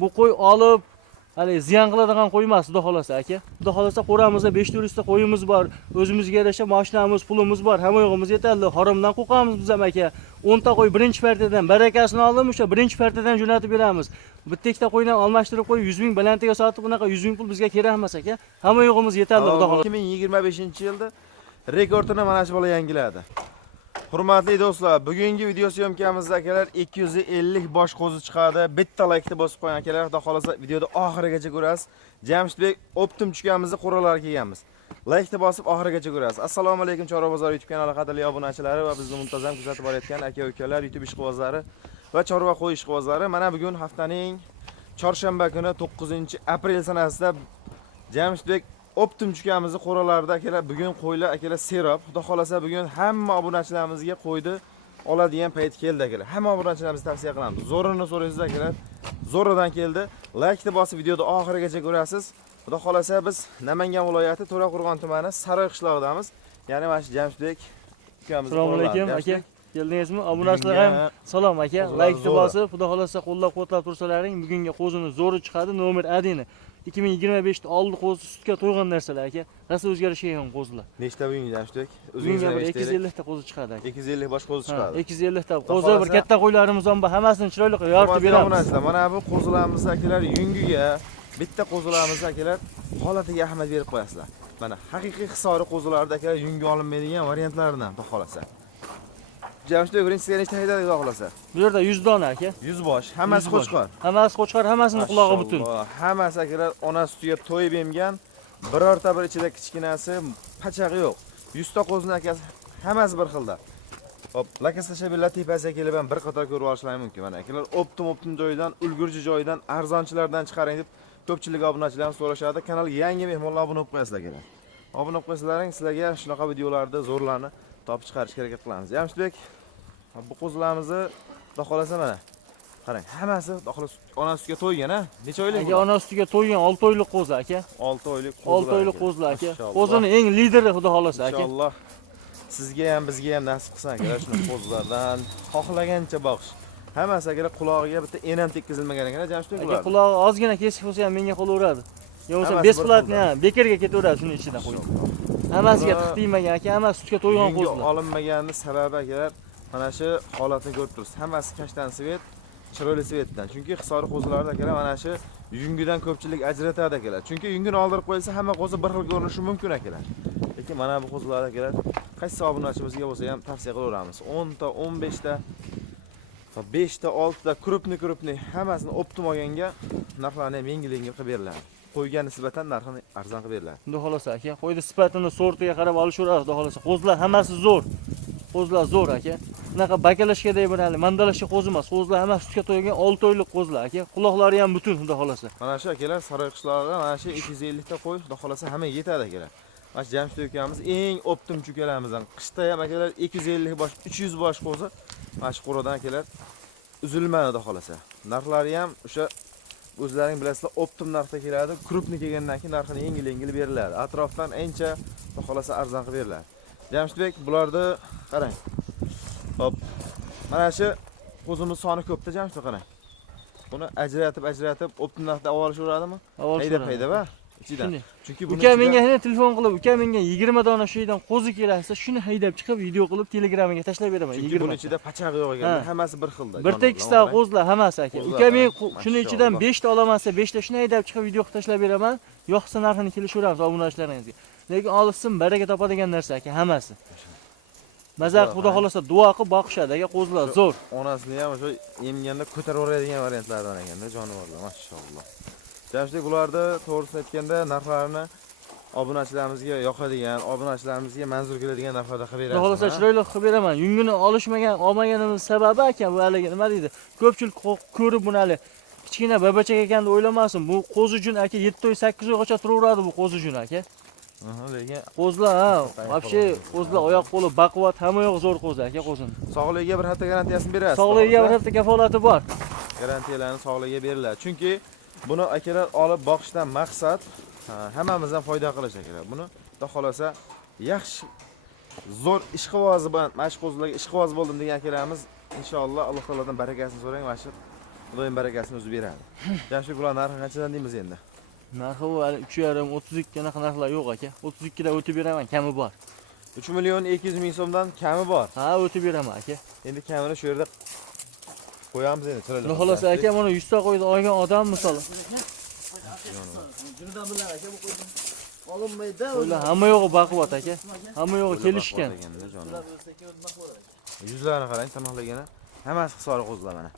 Bu qo'y olib, hali ziyon qiladigan qo'y emas, xudo xolasa aka. Xudo xolasa qo'ramizda 5-4 ta qo'yimiz bor, o'zimizga yarasha mashinamiz, pulimiz bor, hamma yo'g'imiz yetadi. Haromdan qo'rqamiz biz ham aka. 10 ta qo'y birinchi partiyadan, barakasini oldim, o'sha birinchi partiyadan jo'natib beramiz. Bitta ikkita qo'ydan almashtirib qo'yib 100 ming balantiga sotib, bunaqa 100 ming pul bizga kerak emas aka. Hamma yo'g'imiz yetadi, xudo xolasa. 2025-yilda rekordini mana shu bola yangiladi. Hurmatli do'stlar, bugungi video syomkamizda akalar 250 bosh qo'zi chiqadi. Bitta laykni bosib qo'ying akalar, xudo xolasa videoda oxirigacha ko'rasiz. Jamshidbek optim tushganimizda qo'ralar kelganmiz. Laykni bosib oxirigacha ko'rasiz. Assalomu alaykum Chorva bozor YouTube kanali qadrli obunachilari va bizni muntazam kuzatib borayotgan aka-ukalar, YouTube ishqibozlari va chorva qo'y ishqibozlari. Mana bugun haftaning chorshanba kuni 9-aprel sanasida Jamshidbek optim tushganimizda qo'ralarda akalar bugun qo'ylar akalar serob. Xudo xolasa bugun hamma obunachilarimizga qo'ydi oladigan payt keldi akalar. Hamma obunachilarimizga tavsiya qilamiz. Zo'rini so'raysiz akalar. Zo'ridan keldi. Laykni bosib videoda oxirigacha ko'rasiz. Xudo xolasa biz Namangan viloyati To'raqo'rg'on tumani Saroy qishlog'idamiz. Ya'ni mana shu Jamshidbek ukamizning. Assalomu alaykum aka. Keldingizmi? Obunachilar ham salom aka. Laykni bosib, xudo xolasa qo'llab-quvvatlab tursalaring, bugungi qo'zini zo'ri chiqadi, nomer 1 2025 oldi qo'zi sutga to'ygan narsalar aka. Rosa o'zgarishgan qo'zilar. Nechta bugun Jamshidbek? O'zingizga 250 ta qo'zi chiqadi aka. 250 bosh qo'zi chiqadi. 250 ta qo'zi, bir katta qo'ylarimiz ham bor. Hammasini chiroyli qilib yoritib beramiz. Mana bu qo'zilarimiz akalar yungiga, bitta qo'zilarimiz akalar holatiga ahamiyat berib qo'yasizlar. Mana haqiqiy hisori qo'zilarda akalar yungi olinmaydigan variantlaridan xudo xolasa. Jamshidbek birinchisiga nechta haydadi xudo xolasa? Bu yerda 100 dona aka. 100 bosh, hammasi qo'chqor. Hammasi qo'chqor, hammasini qulog'i butun. Hammasi akalar ona sutiga to'yib emgan, birorta bir ichida kichkinasi, pachag'i yo'q. 100 ta qo'zining akasi hammasi bir xilda. Hop, Lakastashabilla tepasiga kelib ham bir qator ko'rib olishlari mumkin. Mana akalar optim joydan, ulgurji joydan, arzonchilardan chiqaring deb ko'pchilik obunachilarimiz so'rashadi. Kanalga yangi mehmonlar obuna bo'lib qo'yasizlar akalar. Obuna bo'lib qo'ysalaring sizlarga shunaqa videolarda zo'rlarni topib chiqarishga harakat qilamiz. Jamshidbek, bu qo'zilarimizni xudo xolasa mana qarang, hammasi xudo xolasa ona sutiga to'ygan, ha? Necha oylik? Aka ona sutiga to'ygan 6 oylik qo'zi aka. 6 oylik qo'zilar. 6 oylik qo'zilar aka. Qo'zining eng lideri xudo xolasa aka. Inshaalloh sizga ham bizga ham nasib qilsin akalar shuni qo'zilardan xohlagancha boqish. Hammasi akalar qulog'iga bitta enam tekkizilmagan ekan, Jamshidbek ular. Aka qulog'i ozgina kesik bo'lsa ham menga qolaveradi. Yo'qsa besplatni ham bekarga ketaveradi shuning ichidan qo'yib. Hammasiga tiq tegmagan aka, hammasi sutga to'ygan qo'zilar. Olinmaganning sababi akalar mana shu holatni ko'rib turibsiz. Hammasi kashtan svet, chiroyli svetdan. Chunki hisori qo'zilarda akalar mana shu yungidan ko'pchilik ajratadi akalar. Chunki yungini oldirib qo'ysa hamma qo'zi bir xil ko'rinishi mumkin akalar. Lekin mana bu qo'zilar akalar qaysi obunachimizga bo'lsa ham tavsiya qilaveramiz. 10 ta, 15 ta, 5 ta, 6 ta krupni hammasini optim olganga narxlarni ham yengil qilib beriladi. Qo'yga nisbatan narxini arzon qilib beriladi. Xudo xolasa aka, qo'ydi sifatini, sortiga qarab olishaveradi, xudo xolasa. Qo'zlar hammasi zo'r. Qo'zlar zo'r aka. Bunaqa bakalashkadek bo'ladi, mandalashga qo'zi emas. Qo'zlar hammasi sutga to'ygan 6 oylik qo'zlar aka. Quloqlari ham butun, xudo xolasa. Mana shu akalar Saroy qishlog'ida mana shu 250 ta qo'y, xudo xolasa hamma yetadi akalar. Mana shu Jamshidbek ukamiz eng optim chukalarimizdan. Qishda ham akalar 250 bosh, 300 bosh qo'zi mana shu qo'radan akalar uzilmadi xudo xolasa. Narxlari ham o'sha o'zlaring bilasizlar optim narxda keladi. Krupni kelgandan keyin narxini yengil beriladi. Atrofdan ancha xudo xolasa arzon qilib beriladi. Jamshidbek bularni qarang. Hop. Mana shu qo'zimiz soni ko'pda Jamshidbek qarang. Buni ajratib optim narxda olishaveradimi? Haydab va ichidan. Chunki buni uka menga yana telefon qilib, uka menga 20 dona shu yerdan qo'zi kelasa, shuni haydab chiqib video qilib Telegramga tashlab beraman. 20. Buni ichida pachaq yo'q ekan, hammasi bir xilda. Bitta ikkita qo'zlar hammasi aka. Uka men shuni ichidan 5 ta olamansa, 5 ta shuni haydab chiqib video qilib tashlab beraman. Yo'qsa narxini kelishaveramiz obunachilaringizga. Lekin olishsin, baraka topadigan narsa aka, hammasi. Mazaq xudo xolasa duo qilib boqishadi aka, qo'zlar zo'r. Onasini ham o'sha emganda ko'taraveradigan variantlardan ekanda, jonivorlar, mashalloh. Jamshidbek bularda to'g'risini aytganda narxlarini obunachilarimizga yoqadigan, obunachilarimizga manzur keladigan narxlarda qilib berasiz. Xudo xolasa chiroyli qilib beraman. Yungini olmaganimiz sababi aka, bu hali nima deydi? Ko'pchilik ko'rib buni hali kichkina babachak ekan deb o'ylamasin. Bu qo'zi uchun aka 7 oy, 8 oygacha turaveradi bu qo'zi uchun aka. Lekin qo'zlar вообще qo'zlar oyoq qo'li baquvvat, hamma yo'q zo'r qo'zi aka qo'zim. Sog'ligiga bir hafta garantiyasini berasiz. Sog'ligiga bir hafta kafolati bor. Garantiyalarni sog'ligiga beriladi. Chunki buni akalar olib boqishdan maqsad hammamizdan foyda qilish akalar. Buni xudo xolasa yaxshi zo'r ishqibozi bilan mashq qo'zilarga ishqiboz bo'ldim degan akalarimiz inshaalloh Alloh taolodan barakasini so'rang, mana shu Xudoyim barakasini o'zi beradi. Jamshid bular narxi qanchadan deymiz endi? Narxi u hali 3,5 32 anaqa narxlar yo'q aka. 32 dan o'tib beraman, kami bor. 3 million 200 ming so'mdan kami bor. Ha, o'tib beraman aka. Endi kamini shu yerda qo'yamiz endi. Xudo xolasa aka, mana 100 ta qo'ydi olgan odam misol. Junidan bilan aka bu qo'ydim. Olinmaydi. Ular hamma yo'g'i baquvvat aka. Hamma yo'g'i kelishgan. Yuzlarini qarang, tanoqlagani. Hammasi hisori qo'zlar mana.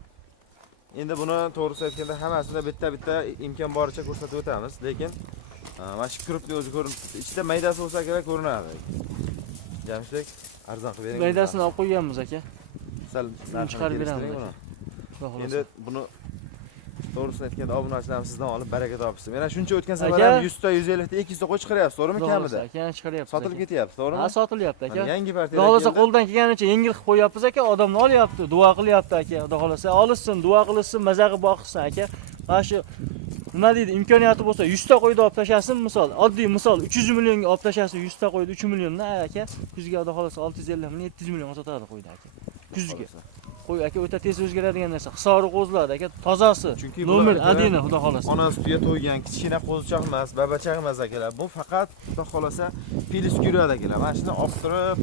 Endi buni to'g'risi aytganda hammasini bitta-bitta imkon boricha ko'rsatib o'tamiz, lekin mana shu krupni o'zi ko'rinib turibdi. Ichida maydasi bo'lsa kerak ko'rinadi. Jamshidbek arzon qilib bering. Maydasini olib qo'yganmiz aka. Sal chiqarib beramiz buni. Xudo xolasa. Endi buni to'g'risini aytganda obunachilarimiz sizdan olib baraka topishsin. Mana shuncha o'tgan safar ham 100 ta, 150 ta, 200 ta qo'y chiqaryapsiz, to'g'rimi kamida? Aka, chiqaryapsiz. Sotilib ketyapti, to'g'rimi? Ha, sotilyapti aka. Yangi partiya. Xudo xolasa qo'ldan kelganicha yengil qilib qo'yapmiz aka. Odamni olyapti, duo qilyapti aka. Xudo xolasa olishsin, duo qilsin, maza qilib boqsin aka. Mana shu nima deydi, imkoniyati bo'lsa 100 ta qo'yni olib tashasin, misol, oddiy misol 300 millionga olib tashasi 100 ta qo'yni 3 milliondan aka. Kuzga Xudo xolasa 650 million, 700 millionga sotadi qo'ydi aka. Kuzga. Qo'y aka o'ta tez o'zgaradigan narsa. Hisori qo'zladi aka, tozasi. Chunki nomer adini Xudo xolasa. Onasi tuya to'ygan, kichkina qo'zichoq emas, babachaq emas akalar. Bu faqat Xudo xolasa pilis yuradi akalar. Mana shuni optirib,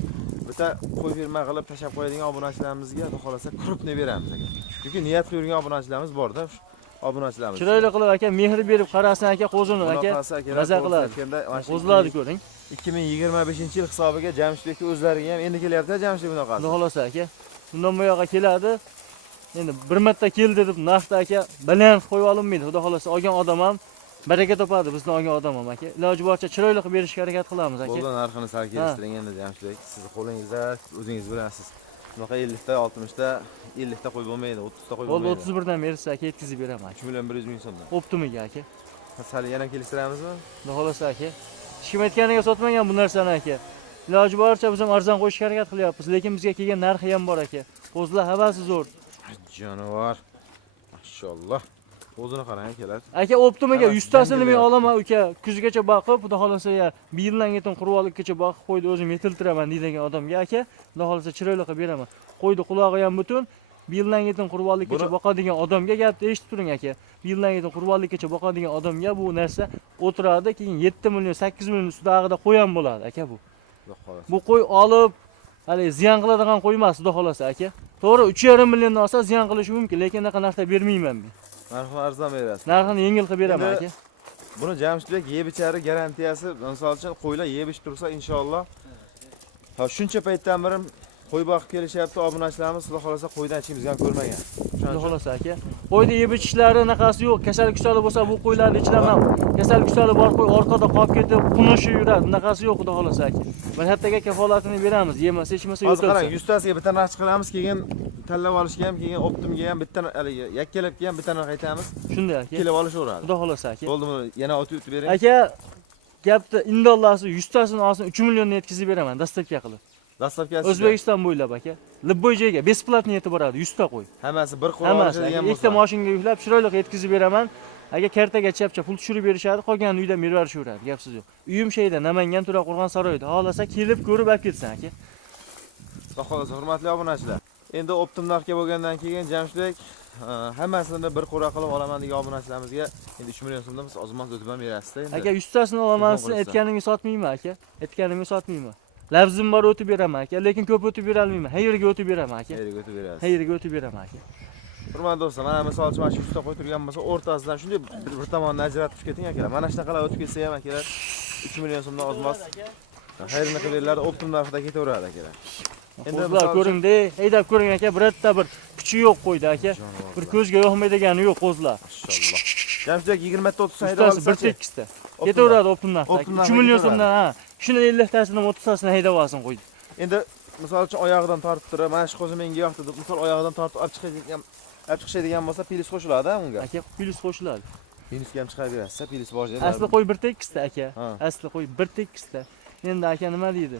bitta qo'y firma qilib tashab qo'yadigan obunachilarimizga Xudo xolasa krupni beramiz aka. Chunki niyat qilib yurgan obunachilarimiz bor-da, obunachilarimiz. Chiroyli qilib aka, mehr berib qarasin aka qo'zini aka. Maza qiladi. Qo'zladi ko'ring. 2025-yil hisobiga Jamshidbekning o'zlariga ham endi kelyapti Jamshid bunaqasi. Xudo xolasa aka. Bundan buyoqqa keladi. Endi bir marta keldi deb narxda aka baland qo'yib olinmaydi. Xudo xolasa olgan odam ham baraka topadi, bizning olgan odam ham aka. Iloji boricha chiroyli qilib berishga harakat qilamiz aka. Bo'ldi, narxini sal kelishtiring endi Jamshidbek. Siz qo'lingizda o'zingiz bilasiz. Bunaqa 50 ta, 60 ta, 50 ta qo'y bo'lmaydi, 30 ta qo'y bo'ldi. bo'lmaydi. 31 dan bersa aka yetkazib beraman. 3 million 100 ming so'mdan. Optimiga aka. Sal yana kelishtiramizmi? Xudo xolasa aka. Hech kim aytganiga sotmagan bu narsani aka. Iloji boricha biz ham arzon qo'yishga harakat qilyapmiz, lekin bizga kelgan narxi ham bor aka. Qo'zlar havasi zo'r. Jonivor. Mashalloh. O'zini qarang akalar. Aka optimiga 100 tasini men olaman uka. Kuzgacha boqib, xudo xolasa ya, bir yildan keyin qurvollikkacha boqib qo'ydi o'zim yetiltiraman deydigan odamga aka. Xudo xolasa chiroyli qilib beraman. Qo'ydi qulog'i ham butun. Bir yildan keyin qurvollikkacha boqadigan odamga gapni eshitib turing aka. Bir yildan keyin qurvollikkacha boqadigan odamga bu narsa o'tiradi, keyin 7 million, 8 million ustida qo'y ham bo'ladi aka bu. Bu qo'y olib hali ziyon qiladigan qo'y emas, xudo xolasa aka. To'g'ri, 3,5 milliondan olsa ziyon qilishi mumkin, lekin unaqa narxda bermayman men. Narxini arzon berasiz. Narxini yengil qilib beraman aka. Buni Jamshidbek yeb ichari garantiyasi, misol uchun qo'ylar yeb ichib tursa inshaalloh. Ha, shuncha paytdan beri qo'y boqib kelishyapti, obunachilarimiz xudo xolasa qo'ydan ichimizni ham ko'rmagan. Xudo xolasa aka. Qo'yda yeb ichishlari naqasi yo'q. Kasallik bo'lsa bu qo'ylarning ichidan ham kasallik bor qo'y orqada qolib ketib, qunishib yuradi. Naqasi yo'q xudo xolasa aka. Men hattaga kafolatini beramiz. Yemasa, ichmasa yo'q. Hozir qarang, 100 tasiga bitta narx chiqaramiz, keyin tanlab olishga ham, keyin optimga ham bitta yakkalabga ham bitta narx aytamiz. Shunday aka. Kelib olishaveradi. Xudo xolasa aka. Bo'ldimi? Yana o'tib bering. Aka, gapni indallasi 100 tasini olsin 3 millionni yetkazib beraman, dastavka qilib. Dastavkasi O'zbekiston bo'ylab aka. Libboy joyga besplatni yetib boradi, 100 ta qo'y. hammasi bir qo'l Hammasi olishadigan ikkita mashinaga yuklab chiroyli yetkazib beraman. Agar kartaga chapcha pul tushirib berishadi, qolganini uyda berib yuborishadi, gapsiz yo'q. Uyim shayda Namangan To'raqo'rg'on saroyida. Xohlasa kelib ko'rib olib ketsin aka. Xudo xolasa, hurmatli obunachilar. Endi optim narxga bo'lgandan keyin Jamshidbek hammasini bir qo'ra qilib olaman degan obunachilarimizga endi 3 million so'mdan biz ozmoq o'tib ham berasiz endi. Aka 100 tasini olaman, siz aytganimni sotmayman aka. Aytganimni sotmayman. Lafzim bor o'tib beraman aka, lekin ko'p o'tib bera olmayman. Har yerga o'tib beraman aka. Qayerga o'tib berasiz? Har yerga o'tib beraman aka. Hurmatli do'stlar, mana misol uchun mana shu 100 ta qo'y turgan bo'lsa, o'rtasidan shunday bir tomondan ajratib keting akalar. Mana shunaqalar o'tib ketsa ham akalar 3 million so'mdan ozmas. Xayrini qilinglar, optim narxda ketaveradi akalar. Endi bizlar ko'ring-da, haydab ko'ring aka, birorta bir kuchi yo'q qo'ydi aka. Bir ko'zga yo'qmaydigani yo'q qo'zlar. Maşallah. Jamshidbek 20 ta 30 ta haydab olsa, bir tekkizta. Ketaveradi optim narxda. 3 million so'mdan ha. Shuni 50 tasini 30 tasini haydab olsin qo'ydi. Endi misol uchun oyog'idan tortib turib, mana shu qo'zi menga yoqdi deb, misol oyog'idan tortib olib chiqadigan bo'lsa, pilis qo'shiladi-a unga. Aka, pilis qo'shiladi. Pilisga ham chiqarib berasiz, pilis bor joyda. Asli qo'y bir tekkizta aka. Asli qo'y bir tekkizta. Endi aka nima deydi?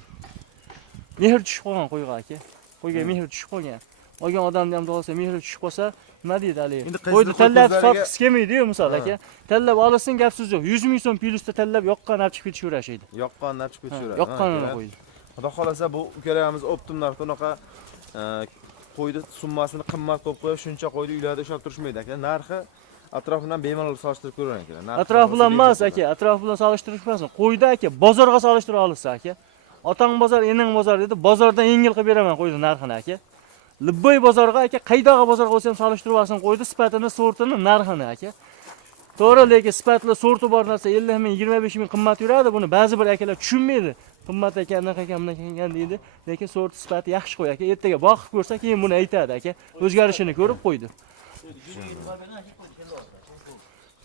Mehr tushib qolgan qo'yga aka. Qo'yga mehr tushib qolgan. Olgan odamni ham bo'lsa mehr tushib qolsa, nima deydi hali? Qo'yni tanlab sotqisi kelmaydi-yu, misol aka. Tanlab olsin, gapsiz yo'q. 100 ming so'm pilisda tanlab yoqqan olib chiqib ketishaverashadi. Yoqqan olib chiqib ketishaveradi. Yoqqanini qo'ydi. Xudo xolasa bu ukalarimiz optim narxda unaqa qo'ydi summasini qimmat qilib qo'yib, shuncha qo'ydi uylarda ushlab turishmaydi aka. Narxi atrofidan bemalol solishtirib ko'ring aka. Atrof bilan emas aka, atrof bilan solishtirishmasin. Qo'ydi aka, bozorga solishtira olasiz aka. Otang bozor, ening bozor dedi, bozordan yengil qilib beraman qo'ydi narxini aka. Libboy bozorga aka, qaydaga bozorga bo'lsa ham solishtirib olsin qo'ydi, sifatini, sortini, narxini aka. To'g'ri, lekin sifatli sorti bor narsa 50 ming, 25 ming qimmat yuradi, buni ba'zi bir akalar tushunmaydi. Qimmat ekan, bunaqa ekan, bunaqa ekan deydi. Lekin sorti sifati yaxshi qo'y aka. Ertaga boqib ko'rsa, keyin buni aytadi aka. O'zgarishini ko'rib qo'ydi.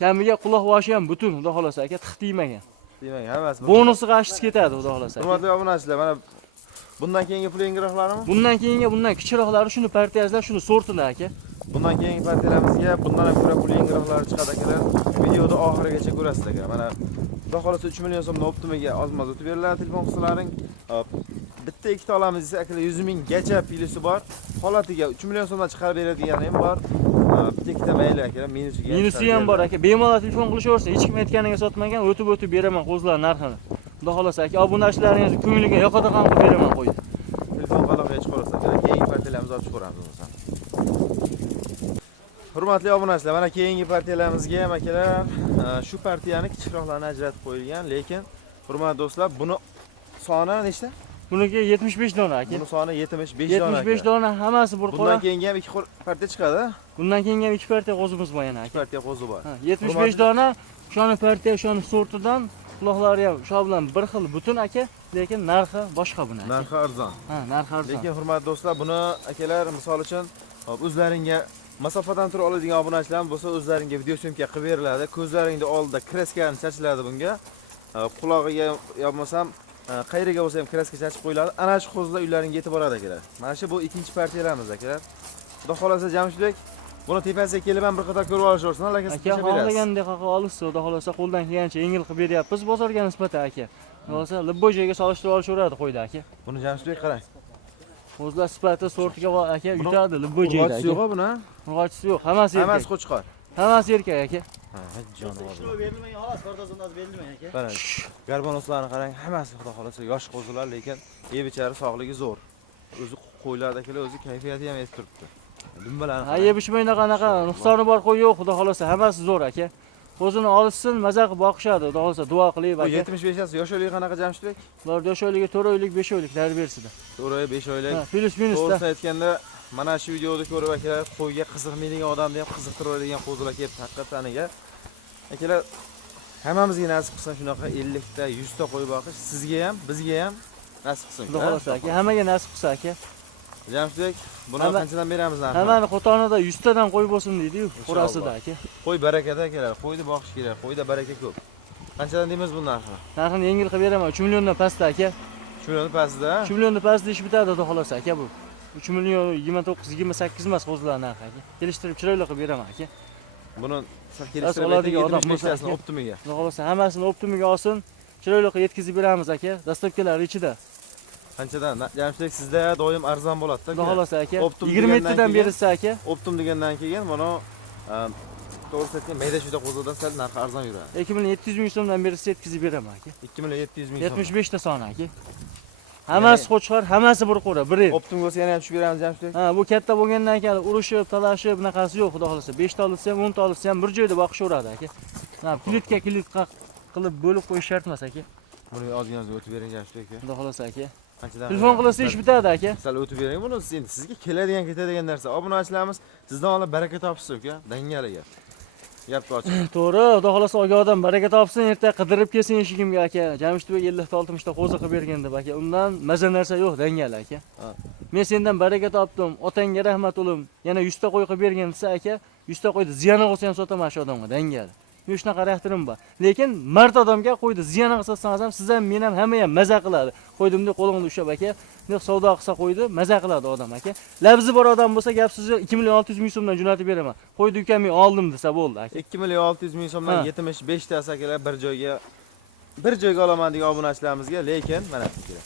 Kamiga quloq voshi ham butun, xudo xolasa aka, tiq tiymagan. Demak, hammasi. Bonusi g'ashsiz ketadi, xudo xolasa. Hurmatli obunachilar, mana bundan keyingi pul yangiroqlarimi? Bundan keyinga bundan kichikroqlari shuni partiyazlar, shuni sortini aka. Bundan keyingi partiyalamizga bundan ham ko'ra pul yangiroqlari chiqadi akalar. Videoda oxirigacha ko'rasiz aka. Mana xudo xolasa 3 million so'mdan optimaga ozmoz o'tib beriladi telefon qilsalaring. Bitta ikkita olamiz desa akalar 100 minggacha pilusi bor. Holatiga 3 million so'mdan chiqarib beradigani ham bor. Bitta ikkita mayli akalar, minusiga. Minusi ham bor aka. Bemalol telefon qilishaversa, hech kim aytganiga sotmagan, o'tib beraman qo'zlar narxini. Xudo xolasa aka, obunachilaringiz ko'ngliga yoqadigan qilib beraman qo'ydi. Telefon qaloqqa chiqib qolasiz aka. Keyingi partiyalarimizni olib chiqaramiz bo'lsa. Hurmatli obunachilar, mana keyingi partiyalarimizga ham akalar, shu partiyani kichikroqlarini ajratib qo'yilgan, lekin hurmatli do'stlar, buni soni nechta? Buniki 75 dona aka. Buni soni 75 dona. 75 dona hammasi bir qora. Bundan keyin ham ikki partiya chiqadi. Bundan keyin ham 2 partiya qo'zimiz bor yana aka. Partiya qo'zi bor. 75 dona, shuni partiya, shuni sortidan quloqlari ham shu bilan bir xil butun aka, lekin narxi boshqa buni. Narxi arzon. Narxi arzon. Lekin hurmatli do'stlar, buni akalar misol uchun o'zlaringga masofadan turib oladigan obunachilar bo'lsa, o'zlaringga video syomka qilib beriladi. Ko'zlaringda oldida kreskani chachiladi bunga. Qulog'iga yo'qmasam qayeriga bo'lsa ham kreska chachib qo'yiladi. Ana shu qo'zlar uylaringga yetib boradi akalar. Mana shu bu ikkinchi partiyalarimiz akalar. Xudo xolasa Jamshidbek, buni tepasiga kelib ham bir qator ko'rib olishursin, lekin siz aka xohlagandek qilib olishsa, xudo xolasa qo'ldan kelgancha yengil qilib beryapmiz bozorga nisbatan aka. Xolasa libboy joyga solishtirib olishaveradi qo'ydi aka. Buni Jamshidbek qarang. Qo'zlar sifati sortiga aka yutadi libboy joyda aka. Yo'q buni. Urg'ochisi yo'q, hammasi erkak. Hammasi qo'chqor. Hammasi erkak aka. Berilmagan xolos, pardozondan berilmagan aka. Qarang. Garbonoslarni qarang, hammasi xudo xolasa yosh qo'zilar, lekin bichara sog'ligi zo'r. O'zi qo'ylar akalar, o'zi kayfiyati ham esib turibdi. Dumbalarni. Ha, yeb ichmaydi qanaqa nuqsoni bor qo'y yo'q, xudo xolasa hammasi zo'r aka. O'zini olishsin, maza qilib boqishadi, xudo xolasa duo qilaylik Bu aka. 75 yas yosh o'yligi qanaqa Jamshidbek? Ular yosh o'yligi 4 oylik, 5 oylik tarbiyasida. 4 oy, 5 oylik. Plus minusda. To'g'risini aytganda, mana shu videoda ko'rib akalar, qo'yga qiziqmaydigan odamni ham qiziqtiradigan qo'zilar kelib haqiqataniga. Akalar, hammamizga nasib qilsin shunaqa 50 ta, 100 ta qo'y boqish, sizga ham, bizga ham nasib qilsin. Xudo xolasa aka, hammaga nasib qilsa aka. Jamshidbek, buni qanchadan beramiz narxini? Hammani qo'tonida 100 tadan qo'y bo'lsin deydi-yu, qurasida aka. Qo'y barakada akalar, qo'yni boqish kerak, qo'yda baraka ko'p. Qanchadan deymiz bu narxini? Narxini yengil qilib beraman, 3 milliondan pastda aka. 3 million pastda. 3 milliondan pastda ish bitadi, xudo xolasa aka bu. 3 million 29, 28 emas qo'zlar narxi aka. Kelishtirib chiroyli qilib beraman aka. Buni Kelishtirib oladigan odam bo'lsa optimiga. Xudo xolasa hammasini optimiga olsin, chiroyli qilib yetkazib beramiz aka. Dastlabkilar ichida. Qanchadan? Jamshidbek sizda doim arzon bo'ladi-da. Xudo xolasa aka. 27 dan bersa aka. Optim degandan keyin mana to'g'ri aytgan mayda shuyda qo'zlardan sal narxi arzon yuradi. 2700 ming so'mdan bersa yetkazib beraman aka. 2700 ming so'm. 75 ta soni aka. Hammasi qo'chqor, hammasi bir qo'ra, bir el. Optim bo'lsa yana ham tushib beramiz Jamshidbek. Ha, bu katta bo'lgandan keyin urushib, talashib, bunaqasi yo'q, xudo xolasa. 5 ta olsa ham, 10 ta olsa ham bir joyda boqishaveradi aka. Ha, klitka qilib bo'lib qo'yish shart emas aka. Buni ozgina o'tib bering Jamshidbek aka. Xudo xolasa aka. Qanchadan? Telefon qilsa ish bitadi aka. Sal o'tib bering. Buni endi sizga keladigan, ketadigan narsa. Obunachilarimiz sizdan olib baraka topsin aka, dangaliga. Gapni oching. To'g'ri, xudo xolasa olgan odam baraka topsin, erta qidirib kelsin eshigimga aka. Jamshidbek 50 ta 60 ta qo'zi qilib bergan deb aka. Undan maza narsa yo'q, dangal aka. Men sendan baraka topdim, otangga rahmat o'lim. Yana 100 ta qo'y qilib bergan desa aka, 100 ta qo'yni ziyoni qilsa ham sotaman shu odamga, dangal. Men shunaqa xarakterim bor. Lekin mard odamga qo'ydi ziyoni qilsangiz ham, siz ham, men ham hamma ham maza qiladi. Qo'ydimda qo'lingni ushlab aka, naq savdo qilsa qo'ydi, maza qiladi odam aka. Labzi bor odam bo'lsa, gap so'zi 2 million 600 ming so'mdan jo'natib beraman. Qo'ydi ukam men oldim desa bo'ldi aka. 2 million 600 ming so'mdan 75 tasi akalar bir joyga olaman degan obunachilarimizga, lekin mana kerak.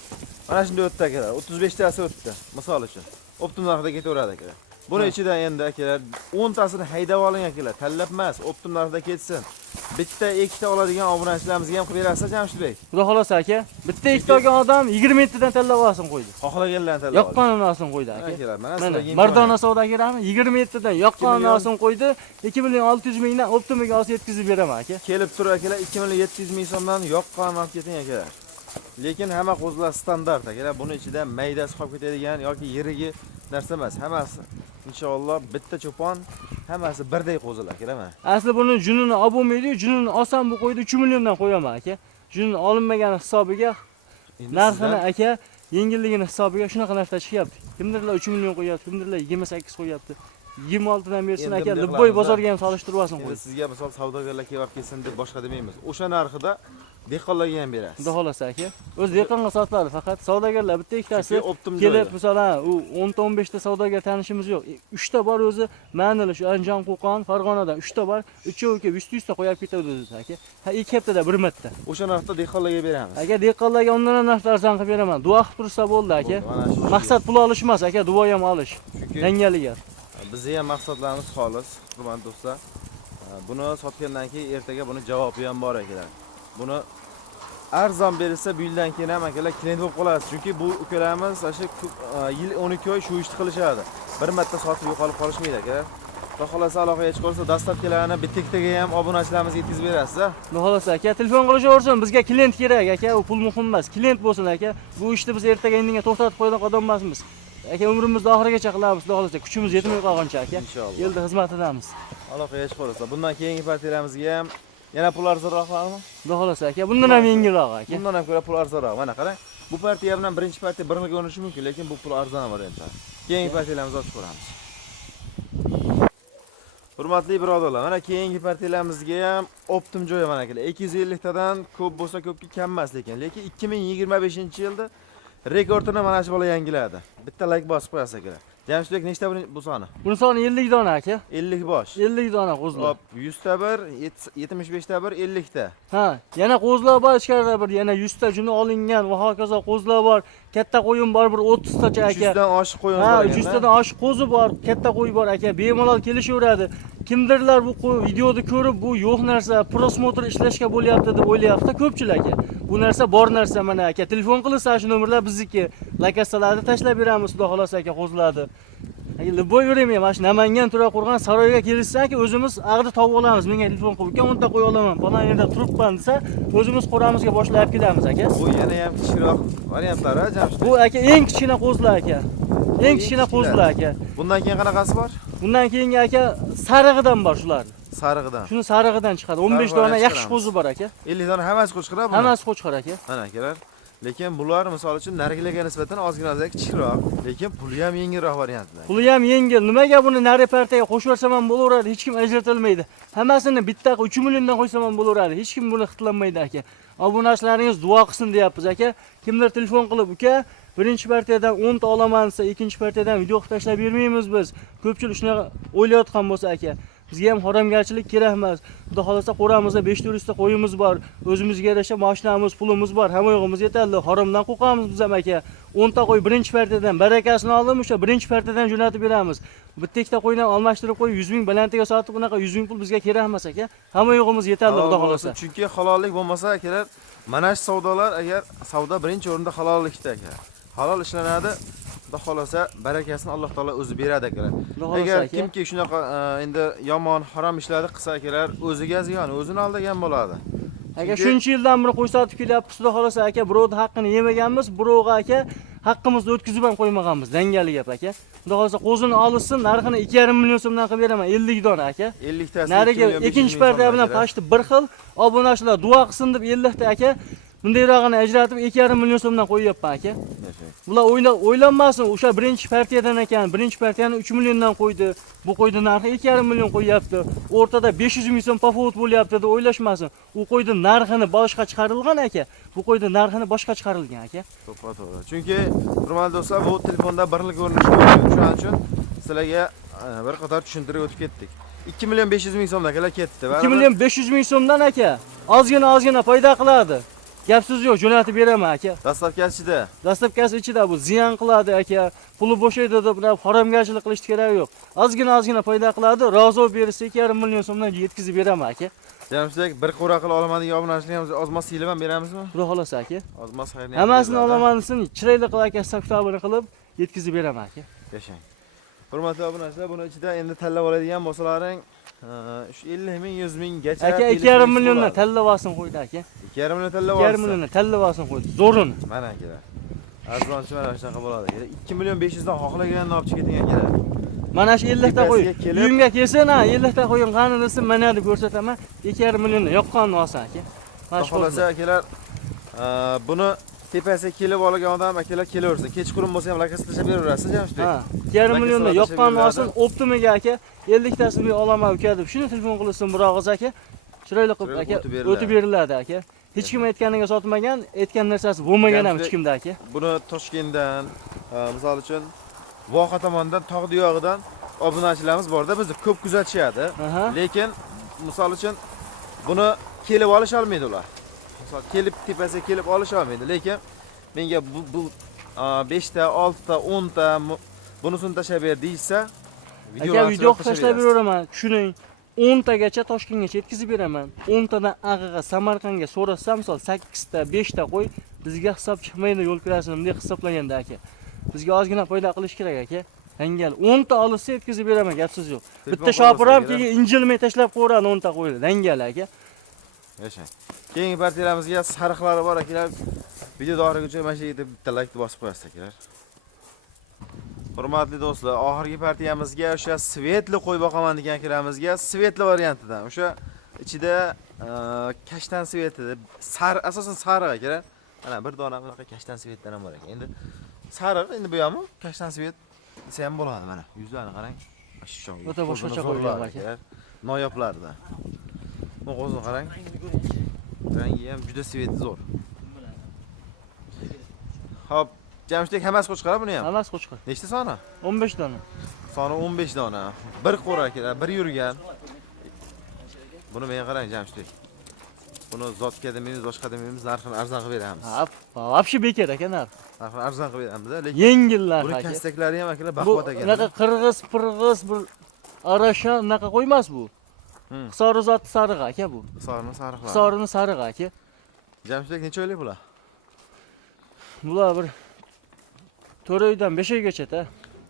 Mana shunday o'tdi akalar, 35 tasi o'tdi, misol uchun. Optim narxida ketaveradi akalar. Buni ichidan endi akalar 10 tasini haydab oling akalar, tanlab emas, optim narxida ketsin. bitta ikkita oladigan obunachilarimizga ham qilib berasiz Jamshidbek. Xudo xolasa aka, bitta ikkita olgan odam 27 dan tanlab olsin qo'ydi. Xohlaganlarni tanlab Yoqqanini olsin qo'ydi aka. Akalar, mana Mana sizlarga Mardona savdogarami 27 dan yoqqanini olsin qo'ydi. 2 million 600 mingdan optimiga olsa yetkazib beraman aka. kelib tur akalar 2 million 700 ming so'mdan yoqqan olib keting akalar. Lekin hamma qo'zlar standart akalar. Buni ichida maydasi qolib ketadigan yoki yirigi narsa emas. Hammasi inshaalloh bitta cho'pon, hammasi birday qo'zlar akalar mana. Asli buni junini olib bo'lmaydi, junini olsam bu qo'ydi 3 milliondan qo'yaman aka. Junini olinmagan hisobiga narxini aka, yengilligini hisobiga shunaqa narsa chiqyapti. Kimdirlar 3 million qo'yapti, kimdirlar 28 qo'yapti. 26 dan bersin aka, Libboy bozorga ham solishtirib olsin Endi qo'ydi. sizga misol savdogarlar kelib kelsin deb boshqa demaymiz. O'sha narxida dehqonlarga ham berasiz. Xudo xolasa aka. O'z dehqonga sotiladi, faqat savdogarlar bitta ikkitasi Optim kelib, masalan, u 10-15 ta savdogar tanishimiz yo'q. 3 ta bor o'zi, Manili shu Andijon, Qo'qon, Farg'onadan 3 ta bor, uchovi kelib 100 ta qo'yib ketadi o'zi aka. Ha, 2 haftada bir marta. O'sha narxda dehqonlarga beramiz. Aka, dehqonlarga undan ham narxlar arzon qilib beraman. Duo qilib tursa bo'ldi aka. Maqsad pul olish emas aka, duo ham olish. Chunki Dangaliga. bizning ham maqsadlarimiz xolis, hurmatli do'stlar. Buni sotgandan keyin ertaga buni javobi ham bor akalar. Buni arzon berilsa bu yildan keyin ham akalar klient bo'lib qolasiz. Chunki bu ukalarimiz o'sha yil 12 oy shu ishni qilishadi. Bir marta sotib yo'qolib qolishmaydi akalar. Xudo xolasa aloqaga chiqib qolsa, dastlabkilarni bitta-ikkitaga ham obunachilarimiz yetkazib berasiz. Xudo xolasa aka, telefon qilishaversin, bizga klient kerak aka, u pul muhim emas. Klient bo'lsin aka. Bu ishni biz ertaga indinga to'xtatib qo'yadigan odam emasmiz. Aka, umrimizni oxirigacha qilamiz, xudo xolasa, kuchimiz yetmay qolgancha aka. Inshaalloh. Yilda xizmatidamiz. Aloqaga chiqib qolsa, bundan keyingi partiyalamizga ham yana pul arzonroqmi? Xudo xolasa aka, bundan ham yengilroq aka. Bundan ham ko'ra pul arzonroq. Mana qarang. Bu partiya bilan birinchi partiya bir xil ko'rinishi mumkin, lekin bu pul arzon variantlar. Keyingi partiyalarimizni ochib ko'ramiz. Hurmatli birodarlar, mana keyingi partiyalarimizga ham optim joyi mana akalar. 250 tadan ko'p bo'lsa ko'pga kam emas lekin. Lekin 2025-yilda rekordini mana shu bola yangiladi. Bitta like bosib qo'yasiz akalar. Jamshidbek nechta bu soni? Buni soni 50 dona aka. 50 bosh. 50 dona qo'zlar. Hop, 100 ta bir, 75 ta bir, 50 ta. Ha, yana qo'zlar bor, ichkarida bir yana 100 ta juni olingan va hokazo qo'zlar bor. Katta qo'yim bor, bir 30 tacha aka. 300 dan oshiq qo'yimiz Ha, bor. 300 tadan oshiq qo'zi bor, katta qo'y bor aka. Bemalol kelishaveradi. Kimdirlar bu videoni ko'rib, bu yo'q narsa, prosmotr ishlashga bo'lyapti deb o'ylayapti ko'pchilik aka. Bu narsa bor narsa mana aka. Telefon qilsa shu nomerlar bizniki. Lokatsiyalarni tashlab beramiz, xudo xolasa aka, qo'zlarni. Libboy vermayman, mana shu Namangan Turaqo'rg'on saroyga kelishsa aka, o'zimiz ag'da topib olamiz. Menga telefon qilib, "Uka, 10 ta qo'y olaman, falon yerda turibman" desa, o'zimiz qo'ramizga boshlab kelamiz aka. Bu yana ham kichikroq variantlar ha, Jamshid. Bu aka eng kichkina qo'zlar aka. Eng kichkina qo'zlar aka. Bundan keyin qanaqasi bor? Bundan keyingi aka sarig'idan bor shular. Sarig'idan. Shuni sarig'idan chiqadi. 15 dona yaxshi qo'zi bor aka. 50 dona hammasi qo'shqira bu. Hammasi qo'chqor aka. Mana akalar. Lekin bular misol uchun narigilarga nisbatan ozgina kichikroq, lekin puli ham yengilroq variantlar. Puli ham yengil. Nimaga buni nari partiyaga qo'shib yuborsam ham bo'laveradi, hech kim ajratilmaydi. Hammasini bittaga 3 milliondan qo'ysam ham bo'laveradi. Hech kim buni xitlanmaydi aka. Obunachilaringiz duo qilsin deyapmiz aka. Kimdir telefon qilib, "Uka, birinchi partiyadan 10 ta olaman" desa, ikkinchi partiyadan video qilib tashlab bermaymiz biz. Ko'pchilik shunaqa o'ylayotgan bo'lsa aka, bizga ham haromgarchilik kerak emas. Xudo xolasa qo'ramizda 500 ta qo'yimiz bor. O'zimizga yarasha mashinamiz, pulimiz bor. Hamma yo'g'imiz yetadi. Haromdan qo'rqamiz biz ham aka. 10 ta qo'y birinchi partiyadan barakasini oldim, o'sha birinchi partiyadan jo'natib beramiz. Bitta ikkita qo'ydan almashtirib qo'yib 100 ming balantiga sotib, bunaqa 100 ming pul bizga kerak emas aka. Hamma yo'g'imiz yetadi, xudo xolasa. Chunki halollik bo'lmasa akalar, mana shu savdolar agar savdo birinchi o'rinda halollikda aka. Halol ishlanadi. Xudo xolasa barakasini Alloh taolo o'zi beradi akalar. Agar kimki shunaqa endi yomon, harom ishlarni qilsa akalar, o'ziga ziyon, o'zini aldagan bo'ladi. Aka shuncha yildan beri qo'y sotib kelyapmiz, xudo xolasa aka, birovning haqqini yemaganmiz, birovga aka haqqimizni o'tkazib ham qo'ymaganmiz, dangali gap aka. Xudo xolasa qo'zini olsin, narxini 2,5 million so'mdan qilib beraman, 50 dona aka. 50 tasi. Nariga ikkinchi partiya bilan pashti bir xil, obunachilar duo qilsin deb 50 ta aka. Bundayrog'ini ajratib 2,5 million so'mdan qo'yyapman aka. Bular o'ylanmasin, o'sha birinchi partiyadan ekan, birinchi partiyani 3 milliondan qo'ydi. Bu qo'ydi narxi 2,5 million qo'yyapti. O'rtada 500 ming so'm pafovut bo'lyapti deb o'ylashmasin. U qo'ydi narxini boshqa chiqarilgan aka. Bu qo'ydi narxini boshqa chiqarilgan aka. To'g'ri. Chunki hurmatli do'stlar, bu telefonda bir xil ko'rinishi mumkin. Shuning uchun sizlarga bir qator tushuntirib o'tib ketdik. 2 million 500 ming so'mdan akalar ketdi. 2 million 500 ming so'mdan aka. Ozgina foyda qiladi. Gapsiz yo'q, jo'natib beraman aka. Dastlabkasida. Dastlabkasi ichida bu ziyon qiladi aka. Puli bo'shaydi deb haromgarchilik qilish kerak yo'q. Ozgina foyda qiladi. Rozi bo'lib bersa 2,5 million so'mdan yetkazib beraman aka. Jamshidek bir qo'ra qilib oladigan obunachiligimizni ozmas silib ham beramizmi? Xudo xolasa aka. Ozmas xayrni. Hammasini olaman desam, chiroyli qilib aka hisob-kitobini qilib yetkazib beraman aka. Yashang. Hurmatli obunachilar, buni ichida endi tanlab oladigan bo'lsalaring, shu 50 ming, 100 minggacha. Aka 2,5 milliondan tanlab olsin qo'ydi aka. 2,5 million tanlab 2,5 olsin. milliondan tanlab olsin qo'ydi. Zo'rini. Mana kelar. Arzonchi mana shunaqa bo'ladi. 2 million 500 dan xohlaganini olib chiqib ketgan kelar. Mana shu 50 ta qo'y. Tepasiga kelib- Uyimga kelsin, ha 50 ta qo'yim qani desam, mana deb ko'rsataman. 2,5 milliondan yoqqanini olsin aka. Mana shu Xohlasa akalar, buni tepasiga kelib olgan odam akalar kelaversin. Kechqurun bo'lsa ham lokasiya tashlab beraverasiz, Jamshidbek. Ha, 2,5 milliondan Lokasiya yoqqanini beriladi. olsin, Optimaga aka 50 tasini olaman uka deb shuni telefon qilsin Burog'iz aka. Chiroyli qilib aka O'tib beriladi. o'tib beriladi aka. Hech kim aytganiga sotmagan, aytgan narsasi bo'lmagan ham hech kimda aka. Buni Toshkentdan, misol uchun Voha tomonidan, tog' diyog'idan obunachilarimiz borda bizni ko'p kuzatishadi. Aha. Lekin misol uchun buni kelib olish olmaydi ular. Misol kelib tepasiga kelib olish olmaydi. Lekin menga bu 5 ta, 6 ta, 10 ta bunisini tashlab ber deysa, Aka video tashlab beraman. Tushuning. 10 tagacha Toshkentgacha yetkazib beraman. 10 tadan Ag'aga, Samarqandga so'rasam, misol 8 ta, 5 ta qo'y, bizga hisob chiqmaydi yo'l kirasini deb hisoblaganda aka. Bizga ozgina foyda qilish kerak aka. Dangal 10 ta olsa yetkazib beraman, gap so'z yo'q. Bitta shopir ham keyin injilmay tashlab qo'yadi 10 ta qo'yni. Dangal aka. Yashang. Keyingi partiyalamizga sariqlari bor akalar. Video dorigacha mana shu yerda bitta like bosib qo'yasiz akalar. Hurmatli do'stlar, oxirgi partiyamizga o'sha svetli qo'y boqaman degan akalamizga svetli variantidan, o'sha ichida kashtan sveti, asosan sariq akalar. Mana bir dona bunaqa kashtan svetdan ham bor ekan. Endi sariq, endi bu ham kashtan svet desa ham bo'ladi mana. Yuzlarini qarang. O'ta boshqacha qo'ygan aka. Noyoblarda. Bu qo'zni qarang. Rangi ham juda sveti zo'r. Xo'p, Jamshidek hammasi qo'chqar buni ham. Hammasi qo'chqar. Nechta soni? 15 dona. Soni 15 dona. Bir qo'ra akalar, bir yurgan. Buni menga qarang Jamshidek. Buni zotga demaymiz, boshqa demaymiz, narxini arzon qilib beramiz. Ha, вообще bekar aka narx. Narxini arzon qilib beramiz, lekin Yengil narx buni aka. kastaklari ham akalar Bu baquvvat ekan. unaqa qirg'iz bir arasha unaqa qo'ymas bu. Hisori zoti sariq aka bu. Hisorini sariqlar. Hisorini sariq aka. Jamshidek necha oylik bular? Bular bir 4 oydan 5 oygacha-da.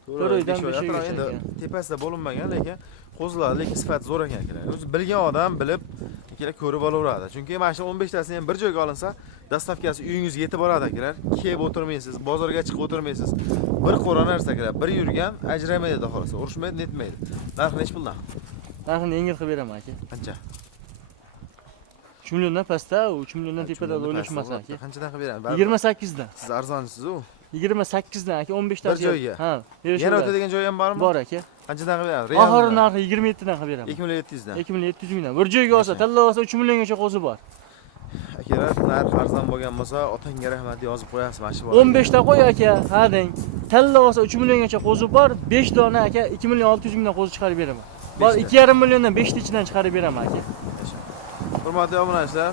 4 oydan 5 oygacha. Endi tepasida bo'linmagan, lekin qo'zlar, lekin sifat zo'r ekan akalar. O'zi bilgan odam bilib akalar ko'rib olaveradi. Chunki mana shu 15 tasini ham bir joyga olinsa, dastavkasi uyingizga yetib boradi akalar. Kelib o'tirmaysiz, bozorga chiqib o'tirmaysiz. Bir qo'ra narsa akalar, bir yurgan ajramaydi xudo xolasa, urushmaydi, netmaydi. Narxi nech puldan? Narxini yengil qilib beraman aka. Qancha? 3 milliondan pastda, 3 milliondan tepada o'ylashmas aka. Qanchadan qilib beramiz? 28 dan. Siz arzonchisiz u. 28 dan aka, 15 tasi. Bir joyga? Ha, Yana o'tadigan joyi ham bormi? Bor aka. Qanchadan qilib beramiz? Oxiri narxi 27 dan qilib beraman. 2700 dan. 2700 mingdan. Bir joyga olsa, tanlab olsa 3 milliongacha qo'zi bor. Akalar, narx arzon bo'lgan bo'lsa, otangga rahmat yozib qo'yasiz, mana shu bor. 15 ta qo'y aka, ha deng. Tanlab olsa 3 milliongacha qo'zi bor, 5 dona aka 2 million 600 mingdan qo'zi chiqarib beraman. Bor 2,5 milliondan 5 ta ichidan chiqarib beraman aka. Hurmatli obunachilar,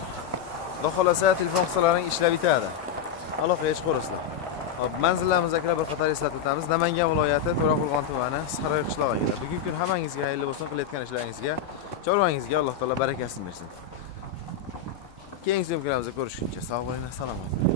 xudo xolasa telefon qilsalaring ishlab bitadi. Aloqaga chiqaverasizlar. Hop, manzillarimiz akalar bir qator eslatib o'tamiz. Namangan viloyati To'raqo'rg'on tumani, Sariq qishlog'iga. Bugungi kun hammangizga xayrli bo'lsin, qilayotgan ishlaringizga, chorvangizga Alloh taolo barakasini bersin. Keyingi videolarımızda ko'rishguncha sog' bo'ling, salomat bo'ling.